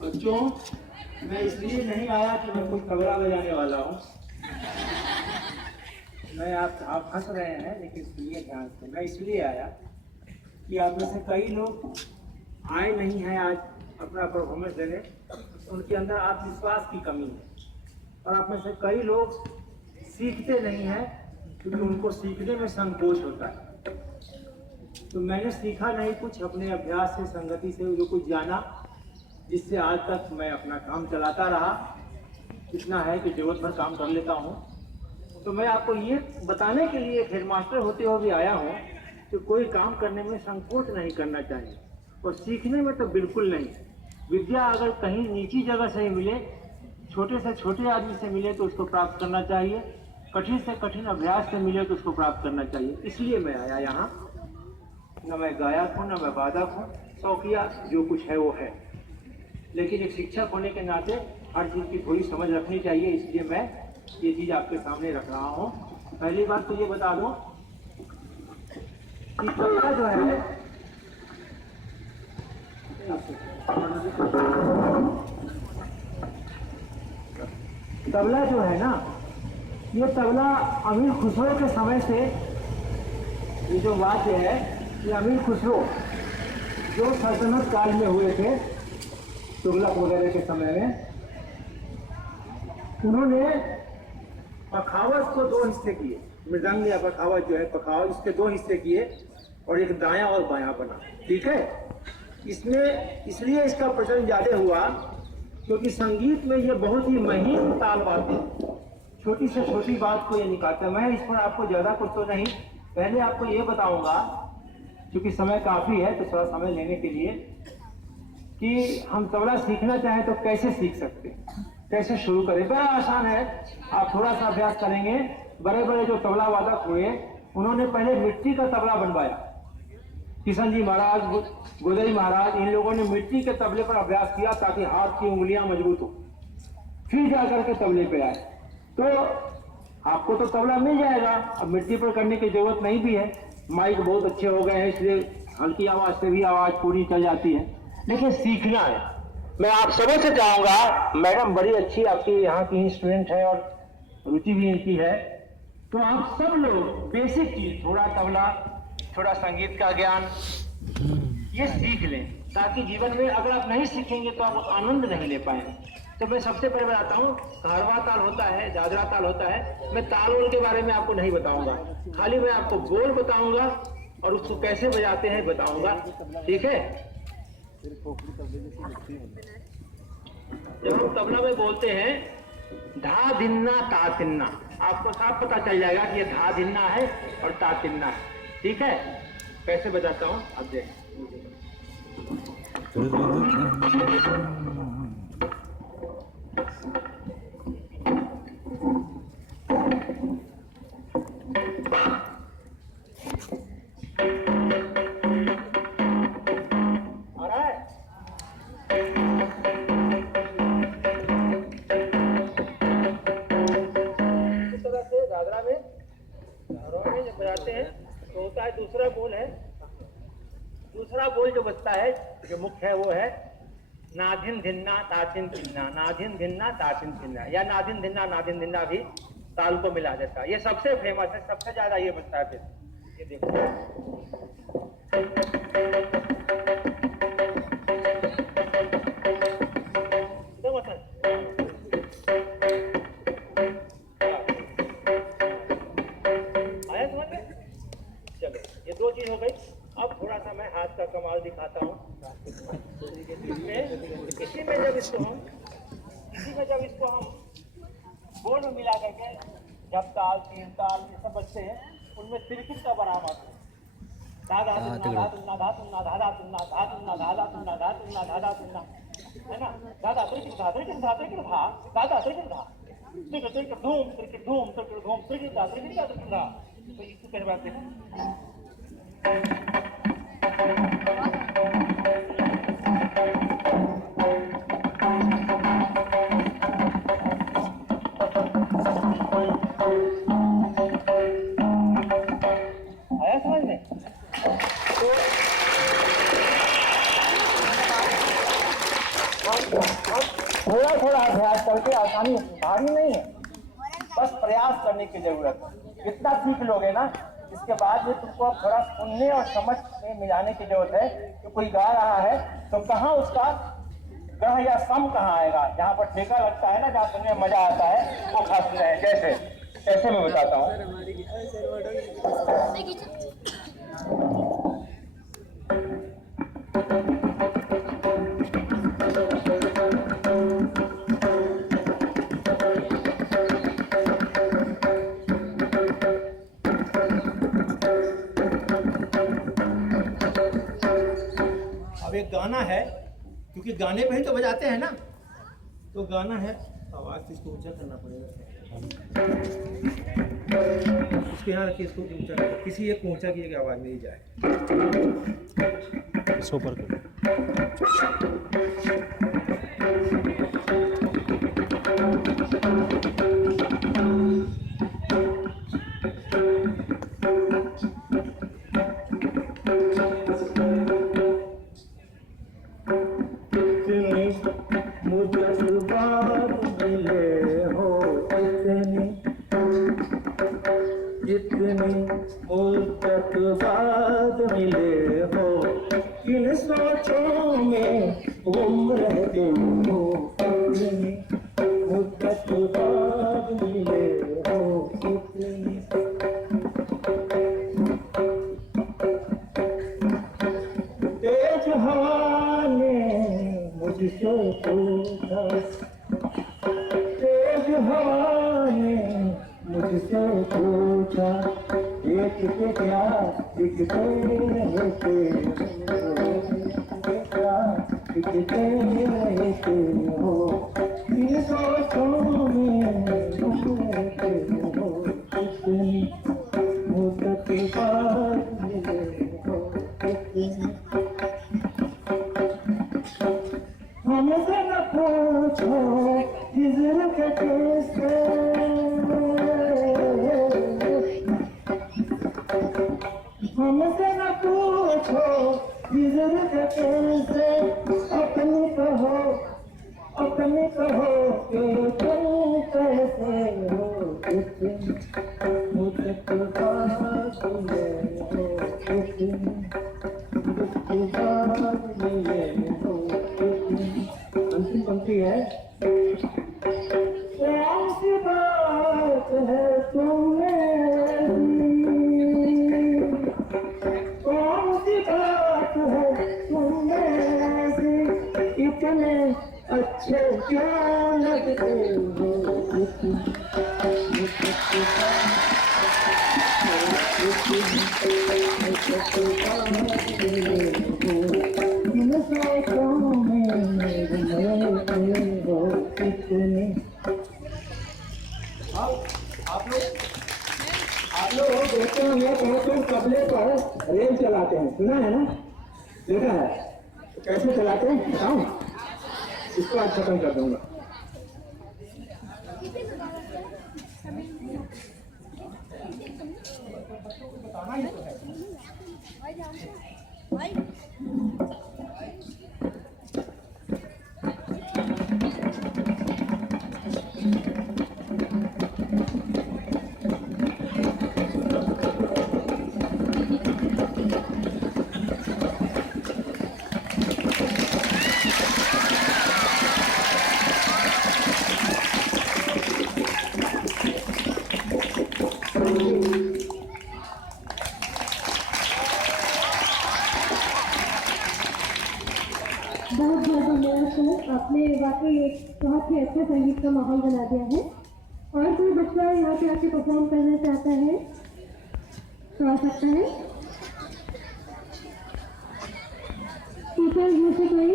बच्चों, मैं इसलिए नहीं आया कि मैं कोई तबला बजाने वाला हूँ। मैं आप हंस रहे हैं, लेकिन सुनिए ध्यान से। मैं इसलिए आया कि आप में से कई लोग आए नहीं हैं आज अपना परफॉर्मेंस देने, उनके अंदर आत्मविश्वास की कमी है। और आप में से कई लोग सीखते नहीं हैं क्योंकि उनको सीखने में संकोच होता है। तो मैंने सीखा नहीं कुछ, अपने अभ्यास से, संगति से जो कुछ जाना, जिससे आज तक मैं अपना काम चलाता रहा। इतना है कि जरूरत भर काम कर लेता हूँ। तो मैं आपको ये बताने के लिए एक हेडमास्टर होते हुए भी आया हूँ कि कोई काम करने में संकोच नहीं करना चाहिए, और सीखने में तो बिल्कुल नहीं। विद्या अगर कहीं नीची जगह से ही मिले, छोटे से छोटे आदमी से मिले तो उसको प्राप्त करना चाहिए, कठिन से कठिन अभ्यास से मिले तो उसको प्राप्त करना चाहिए। इसलिए मैं आया यहाँ। न मैं गायक हूँ, न मैं वादक हूँ, शौकिया जो कुछ है वो है, लेकिन एक शिक्षक होने के नाते हर चीज़ की थोड़ी समझ रखनी चाहिए। इसलिए मैं ये चीज़ आपके सामने रख रहा हूँ। पहली बात तो ये बता दूँ कि तबला जो है, तबला जो है ना, ये तबला अमीर खुसरो के समय से, ये जो वाद्य है, ये अमीर खुसरो जो सल्तनत काल में हुए थे, तुगलक वगैरह के समय में, उन्होंने पखावज को दो हिस्से किए। मृदंग या पखावज जो है, पखावज, इसके दो हिस्से किए और एक दायां और बायां बना। ठीक है। इसमें इसलिए इसका प्रचलन ज्यादा हुआ क्योंकि संगीत में ये बहुत ही महीन ताल बात है, छोटी से छोटी बात को ये निकालता है। मैं इस पर आपको ज्यादा कुछ तो नहीं, पहले आपको ये बताऊंगा, क्योंकि समय काफी है तो थोड़ा समय लेने के लिए, कि हम तबला सीखना चाहें तो कैसे सीख सकते हैं, कैसे शुरू करें। बड़ा आसान है, आप थोड़ा सा अभ्यास करेंगे। बड़े बड़े जो तबला वादक हुए, उन्होंने पहले मिट्टी का तबला बनवाया। किशन जी महाराज, गोदई महाराज, इन लोगों ने मिट्टी के तबले पर अभ्यास किया ताकि हाथ की उंगलियां मजबूत हो, फिर जाकर के तबले पे आए। तो आपको तो तबला मिल जाएगा, अब मिट्टी पर करने की जरूरत नहीं भी है। माइक बहुत अच्छे हो गए हैं, इसलिए हल्की आवाज से भी आवाज पूरी चल जाती है। लेकिन सीखना है। मैं आप सबों से चाहूंगा, मैडम बड़ी अच्छी आपकी यहाँ की स्टूडेंट है और रुचि भी इनकी है, तो आप सब लोग बेसिक चीज, थोड़ा तबला, थोड़ा संगीत का ज्ञान, ये सीख लें, ताकि जीवन में अगर आप नहीं सीखेंगे तो आप आनंद नहीं ले पाएंगे। तो मैं सबसे पहले बताता हूँ, कारवा ताल होता है, दादरा ताल होता है। मैं ताल वोल के बारे में आपको नहीं बताऊंगा, खाली मैं आपको बोल बताऊंगा और उसको कैसे बजाते हैं बताऊंगा। ठीक है। जब हम तबला में बोलते हैं धा धिन्ना ता तिन्ना, आपको साफ पता चल जाएगा कि ये धा धिन्ना है और ता तिन्ना है। ठीक है। कैसे बजाता हूँ आप देखें। बजाते हैं तो होता है, दूसरा बोल है, दूसरा बोल जो बजता है, जो मुख्य है, वो है नाधिन धिन्ना ताचिन धिन्ना, नाधिन धिन्ना ताचिन धिन्ना, या नाधिन धिन्ना भी ताल को मिला देता है। ये सबसे फेमस है, सबसे ज्यादा ये बजता है। फिर ये देखो, दो चीज हो गई। अब थोड़ा सा मैं हाथ का कमाल दिखाता हूँ। इसी में जब इसको हम बोल में मिला करके जब ताल, तीन ताल, ये सब बजते हैं, उनमें तिरकिट का बराम आता है। दादा तुन्ना धा तुन्ना धा तुन्ना धादा तुन्ना धा तुन्ना धादा तुन्ना धा तुन्ना धादा तुन्ना, है ना। दादा त्रिकिट धा त्रिकिट धा त्रिकिट धा, दादा त्रिकिट धा त्रिकिट त्रिकिट धूम त्रिकिट धूम त्रिकिट धूम त्रिकिट धा त्रिकिट धा त्रिकिट धा। तो इसको कहते हैं आया समझ में। तो थोड़ा थोड़ा अभ्यास करके आसानी, भारी नहीं है, बस प्रयास करने की जरूरत है। इतना सीख लोगे ना, इसके बाद में तुमको अब थोड़ा सुनने और समझ में मिलाने की जरूरत है कि कोई गा रहा है तो कहाँ उसका ग्रह या सम कहाँ आएगा, जहाँ पर ठेका लगता है ना, जहाँ सुनने में मजा आता है वो खास है। जैसे मैं बताता हूँ। अब एक गाना है, क्योंकि गाने पे ही तो बजाते हैं ना, तो गाना है, आवाज इसको ऊंचा करना पड़ेगा, इसको यहाँ रखिए, इसको ऊंचा करिए, किसी एक को ऊंचा किए कि आवाज नहीं जाए। इसको ऊपर करो। जितने मुद्दत बाद मिले हो, किन सोचों में गुम रहते हो, कितनी मुद्दत बाद मिले हो, कितनी तेज हवा ने मुझसे पूछा, तेज हवा ने मुझसे पूछा, एक के क्या दिखते रहते क्या दिखते रहते हो, इन सोचों में तुम रहते हो, कितनी मुद्दत बाद मिले हो, कितनी हमसे न पूछो हिजर के कैसे, हमसे न पूछो हिजर के कैसे, अपनी कहो कि तुम कैसे हो, कितनी मुद्दत बाद मिले हो, कितनी मुद्दत बाद मिले हो, कितनी। अंतिम पंक्ति है, ऐसी बात है तुमने, कौन सी बात है तुमने, इतने अच्छे क्यों लगते हो, आप लोग देखते होंगे कहीं कपड़े पर रेल चलाते हैं, सुना है ना, देखा है, तो कैसे चलाते हैं बताऊं, इसको आज खत्म कर दूंगा। बताना ही तो है। बहुत बहुत धन्यवाद सर, आपने वाकई एक बहुत ही अच्छा संगीत का माहौल बना दिया है। और कोई बच्चा यहाँ पे आके परफॉर्म करना चाहता है तो आ सकता है। टीचर में से कोई